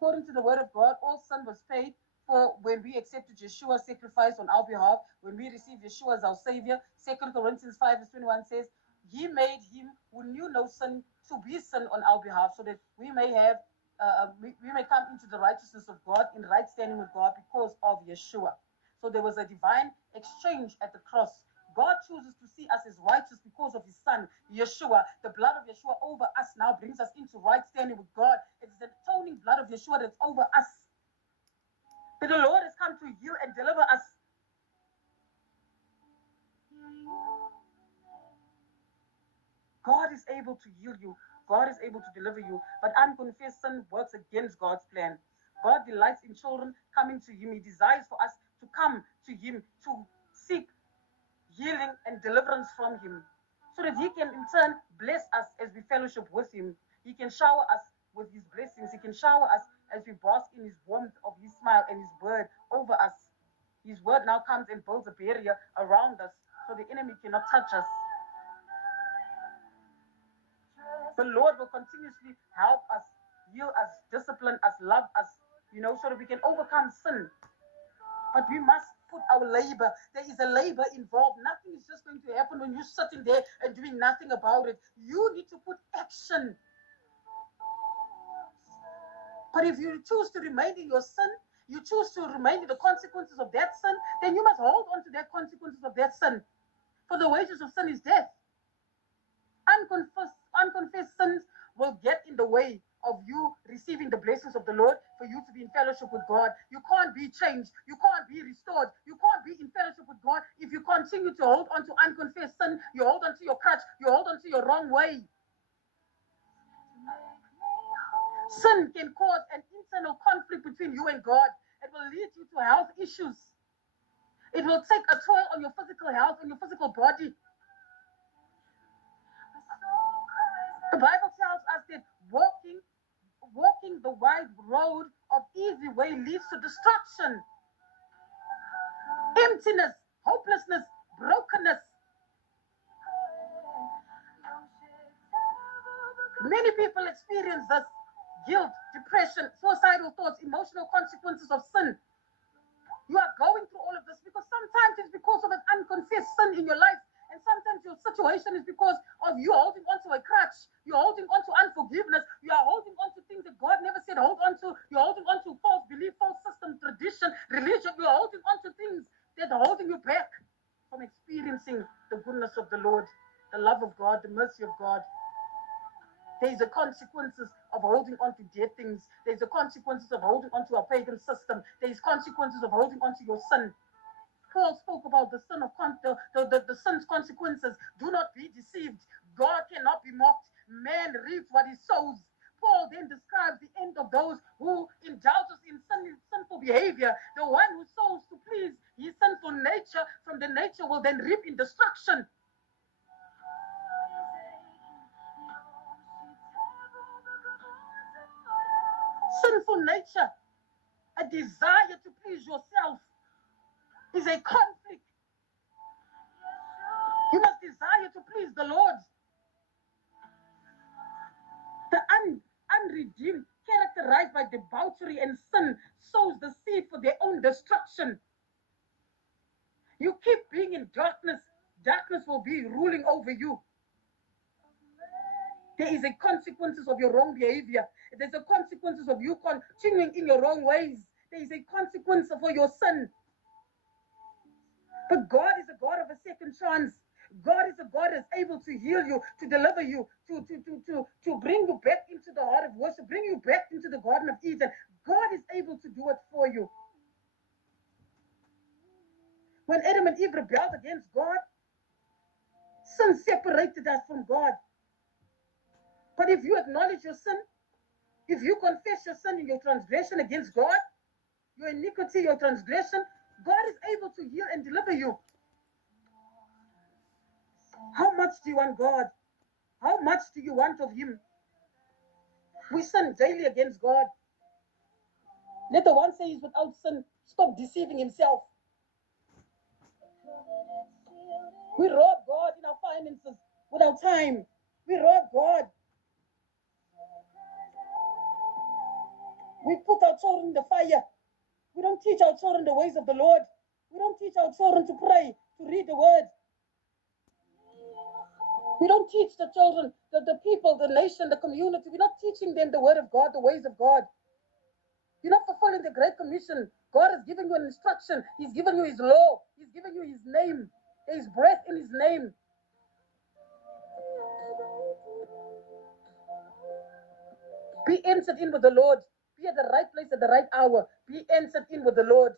According to the word of God, all sin was paid for when we accepted Yeshua's sacrifice on our behalf, when we received Yeshua as our Savior. 2 Corinthians 5 verse 21 says, He made him who knew no sin to be sin on our behalf, so that we may have we may come into the righteousness of God, in right standing with God because of Yeshua. So there was a divine exchange at the cross. God chooses to see us as righteous because of his son, Yeshua. The blood of Yeshua over us now brings us into right standing with God. It is the atoning blood of Yeshua that's over us. But the Lord has come to heal and deliver us. God is able to heal you. God is able to deliver you. But unconfessed sin works against God's plan. God delights in children coming to him. He desires for us to come to him, to seek healing and deliverance from him, so that he can in turn bless us as we fellowship with him. He can shower us with his blessings. He can shower us as we bask in his warmth of his smile and his word over us. His word now comes and builds a barrier around us so the enemy cannot touch us. The Lord will continuously help us, heal us, discipline us, love us, so that we can overcome sin. But we must put our labor. There is a labor involved. Nothing is just going to happen when you're sitting there and doing nothing about it. You need to put action. But if you choose to remain in your sin, you choose to remain in the consequences of that sin, then you must hold on to the consequences of that sin. For the wages of sin is death. Unconfessed sins will get in the way of you receiving the blessings of the Lord, for you to be in fellowship with God. You can't be changed. You can't be restored. You can't be in fellowship with God if you continue to hold on to unconfessed sin. You hold on to your crutch. You hold on to your wrong way. Sin can cause an internal conflict between you and God. It will lead you to health issues. It will take a toll on your physical health and your physical body. The Bible tells us that walking the wide road of easy way leads to destruction, emptiness, hopelessness, brokenness. Many people experience this: guilt, depression, suicidal thoughts, emotional consequences of sin. You are going through all of this because sometimes it's because of an unconfessed sin in your life. And sometimes your situation is because of you holding on to a crutch. You're holding on to unforgiveness. You are holding on to things that God never said hold on to. You're holding on to false belief, false system, tradition, religion. You're holding on to things that are holding you back from experiencing the goodness of the Lord, the love of God, the mercy of God. There's the consequences of holding on to dead things. There's the consequences of holding on to a pagan system. There's consequences of holding on to your sin. Paul spoke about the sin of the sin's consequences. Do not be deceived. God cannot be mocked. Man reaps what he sows. Paul then describes the end of those who indulges in sinful behavior. The one who sows to please his sinful nature from the nature will then reap in destruction. Sinful nature, a desire to please yourself, is a conflict. You must desire to please the Lord. The unredeemed, characterized by debauchery and sin, sows the seed for their own destruction. You keep being in darkness, darkness will be ruling over you. There is a consequences of your wrong behavior. There's a consequences of you continuing in your wrong ways. There is a consequence for your sin. But God is a God of a second chance. God is a God that's able to heal you, to deliver you, to bring you back into the heart of worship, bring you back into the Garden of Eden. God is able to do it for you. When Adam and Eve rebelled against God, sin separated us from God. But if you acknowledge your sin, if you confess your sin and your transgression against God, your iniquity, your transgression, God is able to heal and deliver you. How much do you want God? How much do you want of him? We sin daily against God. Let the one say he's without sin stop deceiving himself. We rob God in our finances with our time. We rob God. We put our children in the fire. We don't teach our children the ways of the Lord. We don't teach our children to pray, to read the word. We don't teach the children, the people, the nation, the community. We're not teaching them the word of God, the ways of God. You're not fulfilling the Great Commission. God has given you an instruction. He's given you His law. He's given you His name. There is breath in His name. Be entered in with the Lord. Be at the right place at the right hour. Be entered in with the Lord.